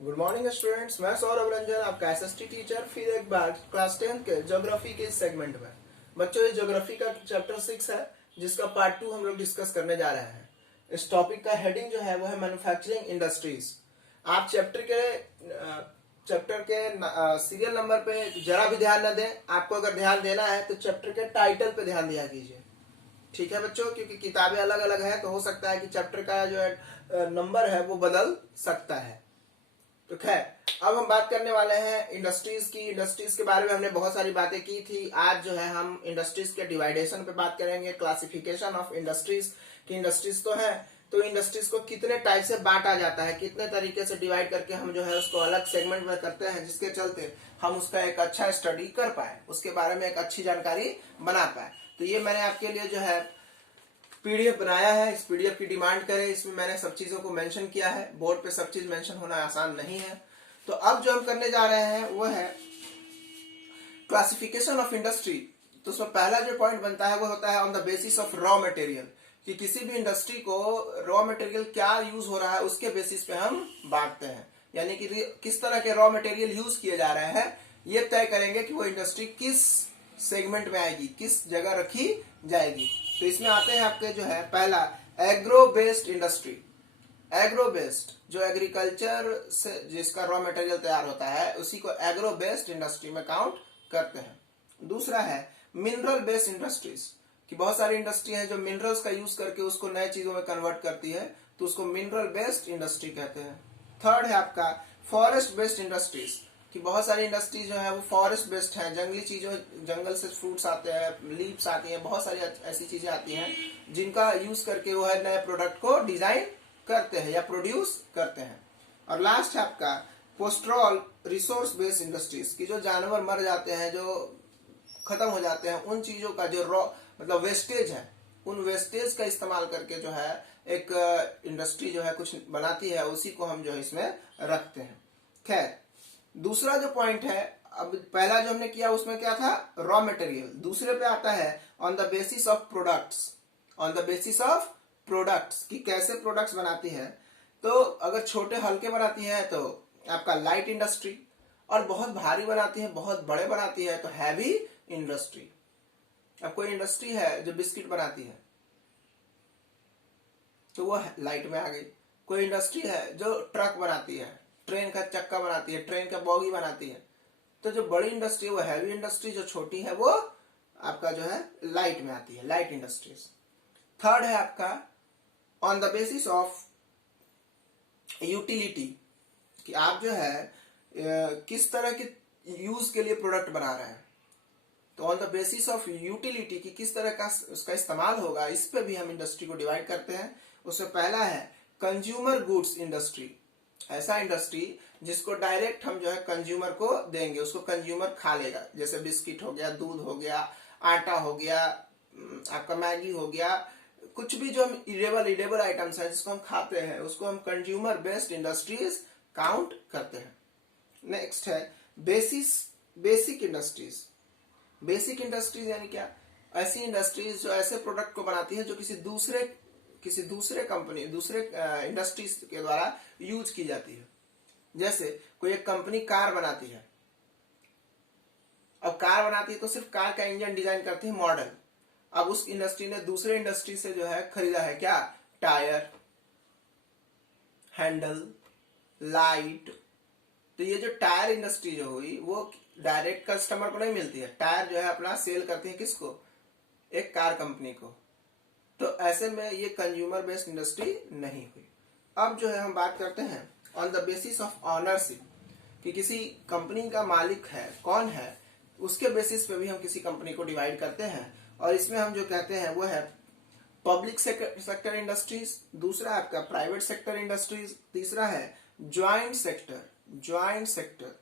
Good morning students, मैं सौरभ रंजन आपका SST teacher फिर एक बार क्लास 10 के ज्योग्राफी के इस सेगमेंट में। बच्चों, ये ज्योग्राफी का चैप्टर 6 है जिसका पार्ट 2 हम लोग डिस्कस करने जा रहे हैं। इस टॉपिक का हेडिंग जो है वो है मैन्युफैक्चरिंग इंडस्ट्रीज। आप चैप्टर के सीरियल नंबर पे जरा भी ध्यान न दें। आपको अगर ध्यान देना है तो चैप्टर के टाइटल पे ध्यान दिया कीजिए, ठीक है बच्चों, क्योंकि किताबें अलग अलग है तो हो सकता है कि चैप्टर का जो है नंबर है वो बदल सकता है। तो खैर, अब हम बात करने वाले हैं इंडस्ट्रीज की। इंडस्ट्रीज के बारे में हमने बहुत सारी बातें की थी। आज जो है हम इंडस्ट्रीज के डिवाइडेशन पे बात करेंगे, क्लासिफिकेशन ऑफ इंडस्ट्रीज की। इंडस्ट्रीज तो है, तो इंडस्ट्रीज को कितने टाइप से बांटा जाता है, कितने तरीके से डिवाइड करके हम जो है उसको अलग सेगमेंट में करते हैं, जिसके चलते हम उसका एक अच्छा स्टडी कर पाए, उसके बारे में एक अच्छी जानकारी बना पाए। तो ये मैंने आपके लिए जो है पीडीएफ बनाया है। इस पीडीएफ की डिमांड करें, इसमें मैंने सब चीजों को मेंशन किया है। बोर्ड पे सब चीज मेंशन होना आसान नहीं है। तो अब जो हम करने जा रहे हैं वो है क्लासिफिकेशन ऑफ इंडस्ट्री। तो उसमें पहला जो पॉइंट बनता है वो होता है on the basis of raw material, कि किसी भी इंडस्ट्री को रॉ मटेरियल क्या यूज हो रहा है उसके बेसिस पे हम बांटते हैं। यानी कि किस तरह के रॉ मटेरियल यूज किए जा रहे हैं ये तय करेंगे कि वो इंडस्ट्री किस सेगमेंट में आएगी, किस जगह रखी जाएगी। तो इसमें आते हैं आपके जो है पहला agro based industry. Agro based जो एग्रीकल्चर से जिसका रॉ मटेरियल तैयार होता है उसी को एग्रो बेस्ड इंडस्ट्री में काउंट करते हैं। दूसरा है मिनरल बेस्ड इंडस्ट्रीज, कि बहुत सारी इंडस्ट्री है जो मिनरल्स का यूज करके उसको नए चीजों में कन्वर्ट करती है, तो उसको मिनरल बेस्ड इंडस्ट्री कहते हैं। थर्ड है आपका फॉरेस्ट बेस्ड इंडस्ट्रीज, कि बहुत सारी इंडस्ट्री जो है वो फॉरेस्ट बेस्ड है, जंगली चीजों, जंगल से फ्रूट्स आते हैं, लीव्स आती हैं, बहुत सारी ऐसी चीजें आती हैं जिनका यूज करके वो है नए प्रोडक्ट को डिजाइन करते हैं या प्रोड्यूस करते हैं। और लास्ट है आपका पोस्ट्रॉल रिसोर्स बेस्ड इंडस्ट्रीज, की जो जानवर मर जाते हैं, जो खत्म हो जाते हैं, उन चीजों का जो रॉ मतलब वेस्टेज है, उन वेस्टेज का इस्तेमाल करके जो है एक इंडस्ट्री जो है कुछ बनाती है, उसी को हम जो है इसमें रखते हैं। खैर, दूसरा जो पॉइंट है, अब पहला जो हमने किया उसमें क्या था, रॉ मटेरियल। दूसरे पे आता है on the basis of products. On the basis of products, कि कैसे प्रोडक्ट्स बनाती है। तो अगर छोटे हल्के बनाती है तो आपका लाइट इंडस्ट्री, और बहुत भारी बनाती है, बहुत बड़े बनाती है तो हैवी इंडस्ट्री। अब कोई इंडस्ट्री है जो बिस्किट बनाती है तो वो लाइट में आ गई। कोई इंडस्ट्री है जो ट्रक बनाती है, ट्रेन का चक्का बनाती है, ट्रेन का बॉगी बनाती है, तो जो बड़ी इंडस्ट्री वो हैवी इंडस्ट्री, जो छोटी है वो आपका जो है लाइट में आती है, लाइट इंडस्ट्रीज। थर्ड है आपका on the basis of utility, कि आप जो है किस तरह के यूज के लिए प्रोडक्ट बना रहे हैं। तो on the basis of utility, कि किस तरह का उसका इस्तेमाल होगा, इस पे भी हम इंडस्ट्री को डिवाइड करते हैं। उसमें पहला है कंज्यूमर गुड्स इंडस्ट्री, ऐसा इंडस्ट्री जिसको डायरेक्ट हम जो है कंज्यूमर को देंगे, उसको कंज्यूमर खा लेगा। जैसे बिस्किट हो गया, दूध हो गया, आटा हो गया, आपका मैगी हो गया, कुछ भी जो हम इडेबल आइटम्स है जिसको हम खाते हैं उसको हम कंज्यूमर बेस्ड इंडस्ट्रीज काउंट करते हैं। नेक्स्ट है बेसिक इंडस्ट्रीज। बेसिक इंडस्ट्रीज यानी क्या, ऐसी इंडस्ट्रीज जो ऐसे प्रोडक्ट को बनाती है जो किसी दूसरे कंपनी, दूसरे इंडस्ट्रीज के द्वारा यूज की जाती है। जैसे कोई एक कंपनी कार बनाती है, अब कार बनाती है तो सिर्फ कार का इंजन डिजाइन करती है, मॉडल। अब उस इंडस्ट्री ने दूसरे इंडस्ट्री से जो है खरीदा है क्या, टायर, हैंडल, लाइट। तो ये जो टायर इंडस्ट्री जो हुई वो डायरेक्ट कस्टमर को नहीं मिलती है, टायर जो है अपना सेल करती है किसको, एक कार कंपनी को। तो ऐसे में ये कंज्यूमर बेस्ड इंडस्ट्री नहीं हुई। अब जो है हम बात करते हैं on the basis of ownership, कि किसी कंपनी का मालिक है कौन है, उसके बेसिस पे भी हम किसी कंपनी को डिवाइड करते हैं। और इसमें हम जो कहते हैं वो है पब्लिक सेक्टर इंडस्ट्रीज, दूसरा आपका प्राइवेट सेक्टर इंडस्ट्रीज, तीसरा है ज्वाइंट सेक्टर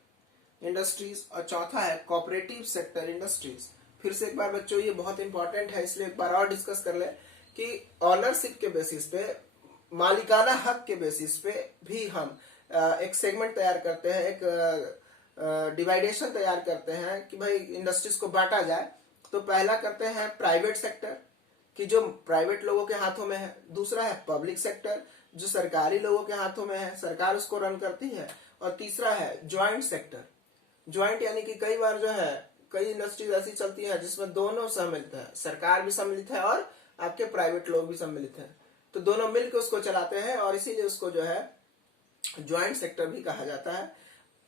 इंडस्ट्रीज, और चौथा है कोऑपरेटिव सेक्टर इंडस्ट्रीज। फिर से एक बार बच्चों, ये बहुत इंपॉर्टेंट है इसलिए एक बार और डिस्कस कर ले कि ऑनरशिप के बेसिस पे, मालिकाना हक के बेसिस पे भी हम एक सेगमेंट तैयार करते हैं, एक डिवाइडेशन तैयार करते हैं कि भाई इंडस्ट्रीज को बांटा जाए। तो पहला करते हैं प्राइवेट सेक्टर, कि जो प्राइवेट लोगों के हाथों में है। दूसरा है पब्लिक सेक्टर, जो सरकारी लोगों के हाथों में है, सरकार उसको रन करती है। और तीसरा है ज्वाइंट सेक्टर। ज्वाइंट यानी कि कई बार जो है कई इंडस्ट्रीज ऐसी चलती है जिसमें दोनों सम्मिलित है, सरकार भी सम्मिलित है और आपके प्राइवेट लोग भी सम्मिलित है, तो दोनों मिलकर उसको चलाते हैं और इसीलिए उसको जो है ज्वाइंट सेक्टर भी कहा जाता है।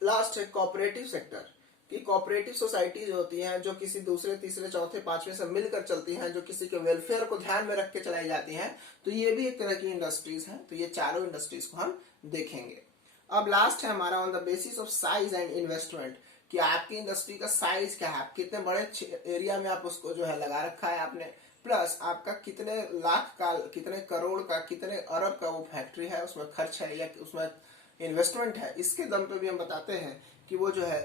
लास्ट है कोऑपरेटिव सेक्टर, कि कोऑपरेटिव सोसाइटी जो होती हैं जो किसी दूसरे तीसरे चौथे पांचवे से मिलकर चलती हैं, जो किसी के वेलफेयर को ध्यान में रख के चलाई जाती हैं, तो ये भी एक तरह की इंडस्ट्रीज हैं। तो ये चारों इंडस्ट्रीज को हम देखेंगे। अब लास्ट है हमारा on the basis of size and investment, कि आपकी इंडस्ट्री का साइज क्या है, आप कितने बड़े एरिया में आप उसको जो है लगा रखा है आपने, प्लस आपका कितने लाख का, कितने करोड़ का, कितने अरब का वो फैक्ट्री है, उसमें खर्च है या उसमें इन्वेस्टमेंट है, इसके दम पे भी हम बताते हैं कि वो जो है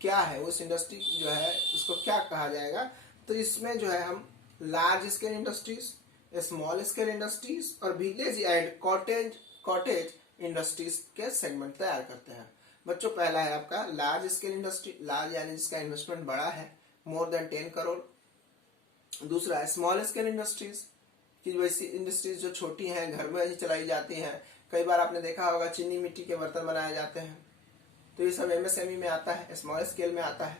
क्या है, उस इंडस्ट्री जो है उसको क्या कहा जाएगा। तो इसमें जो है हम large scale industries, small scale industries और विलेज एंड कॉटेज इंडस्ट्रीज के सेगमेंट तैयार करते हैं। बच्चों पहला है आपका लार्ज स्केल इंडस्ट्री, लार्ज यानी जिसका इन्वेस्टमेंट बड़ा है, मोर देन 10 करोड़। दूसरा है स्मॉल स्केल इंडस्ट्रीज, कि वैसी इंडस्ट्रीज जो छोटी हैं, घर में ही चलाई जाती हैं। कई बार आपने देखा होगा चीनी मिट्टी के बर्तन बनाए जाते हैं, तो ये सब एमएसएमई में आता है, स्मॉल स्केल में आता है।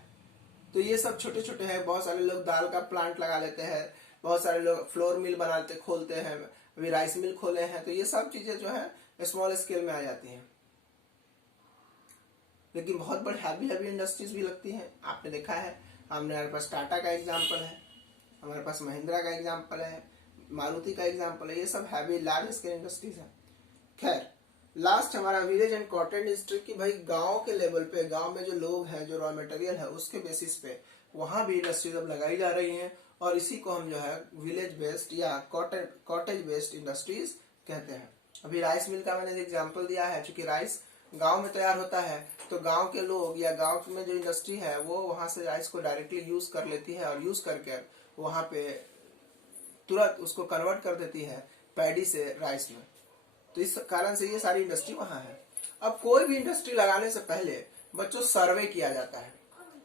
तो ये सब छोटे छोटे हैं। बहुत सारे लोग दाल का प्लांट लगा लेते हैं, बहुत सारे लोग फ्लोर मिल बनाते खोलते हैं, अभी राइस मिल खोले हैं, तो ये सब चीजें जो है स्मॉल स्केल में आ जाती हैं। लेकिन बहुत बड़ी हैवी इंडस्ट्रीज भी लगती हैं, आपने देखा है। हमारे पास टाटा का एग्जाम्पल है, हमारे पास महिंद्रा का एग्जाम्पल है, मारुति का एग्जाम्पल है, ये सब हैवी लार्ज स्केल इंडस्ट्रीज है। खैर लास्ट हमारा विलेज एंड कॉटेज इंडस्ट्री, की भाई गांव के लेवल पे, गांव में जो लोग हैं, जो रॉ मटेरियल है, उसके बेसिस पे वहां भी इंडस्ट्रीज अब लगाई जा रही हैं, और इसी को हम जो है विलेज बेस्ड या कॉटेज बेस्ड इंडस्ट्रीज कहते हैं। अभी राइस मिल का मैंने एग्जाम्पल दिया है, चूंकि राइस गांव में तैयार होता है, तो गांव के लोग या गांव में जो इंडस्ट्री है वो वहां से राइस को डायरेक्टली यूज कर लेती है, और यूज करके वहां पे तुरंत उसको कन्वर्ट कर देती है पैडी से राइस में। तो इस कारण से ये सारी इंडस्ट्री वहां है। अब कोई भी इंडस्ट्री लगाने से पहले बच्चों सर्वे किया जाता है।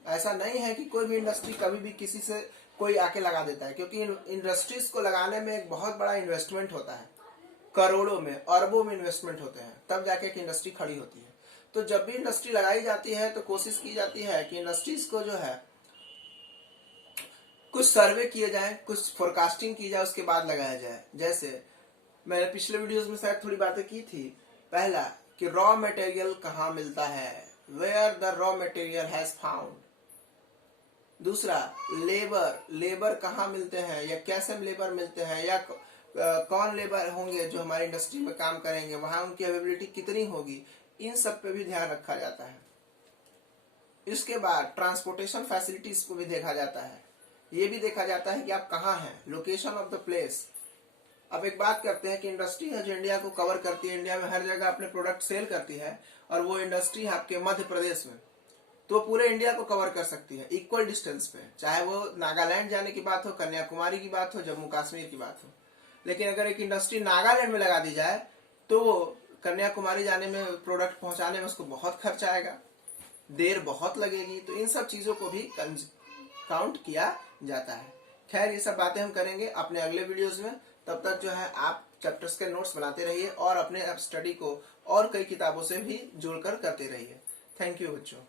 ऐसा नहीं है कि कोई भी इंडस्ट्री कभी भी किसी से कोई आके लगा देता है, क्योंकि इंडस्ट्रीज को लगाने में एक बहुत बड़ा इन्वेस्टमेंट होता है, करोड़ों में अरबों में इन्वेस्टमेंट होते हैं, तब जाके एक इंडस्ट्री खड़ी होती है। तो जब भी इंडस्ट्री लगाई जाती है तो कोशिश की जाती है कि इंडस्ट्रीज को जो है कुछ सर्वे किए जाए, कुछ फोरकास्टिंग की जाए, उसके बाद लगाया जाए। जैसे मैंने पिछले वीडियोस में शायद थोड़ी बातें की थी। पहला कि रॉ मटेरियल कहाँ मिलता है, where the raw material has found. दूसरा लेबर कहाँ मिलते हैं, या कैसे लेबर मिलते हैं, या कौन लेबर होंगे जो हमारी इंडस्ट्री में काम करेंगे, वहां उनकी अवेलेबिलिटी कितनी होगी, इन सब पे भी ध्यान रखा जाता है। इसके बाद ट्रांसपोर्टेशन फैसिलिटीज को भी देखा जाता है। ये भी देखा जाता है कि आप कहाँ हैं, लोकेशन ऑफ द प्लेस। अब एक बात करते हैं कि इंडस्ट्री है जो इंडिया को कवर करती है, इंडिया में हर जगह अपने प्रोडक्ट सेल करती है, और वो इंडस्ट्री है आपके मध्य प्रदेश में, तो पूरे इंडिया को कवर कर सकती है इक्वल डिस्टेंस पे, चाहे वो नागालैंड जाने की बात हो, कन्याकुमारी की बात हो, जम्मू कश्मीर की बात हो। लेकिन अगर एक इंडस्ट्री नागालैंड में लगा दी जाए तो वो कन्याकुमारी जाने में, प्रोडक्ट पहुंचाने में उसको बहुत खर्च आएगा, देर बहुत लगेगी। तो इन सब चीजों को भी काउंट किया जाता है। खैर ये सब बातें हम करेंगे अपने अगले वीडियोस में। तब तक जो है आप चैप्टर्स के नोट्स बनाते रहिए और अपने स्टडी को और कई किताबों से भी जुड़कर करते रहिए। थैंक यू बच्चों।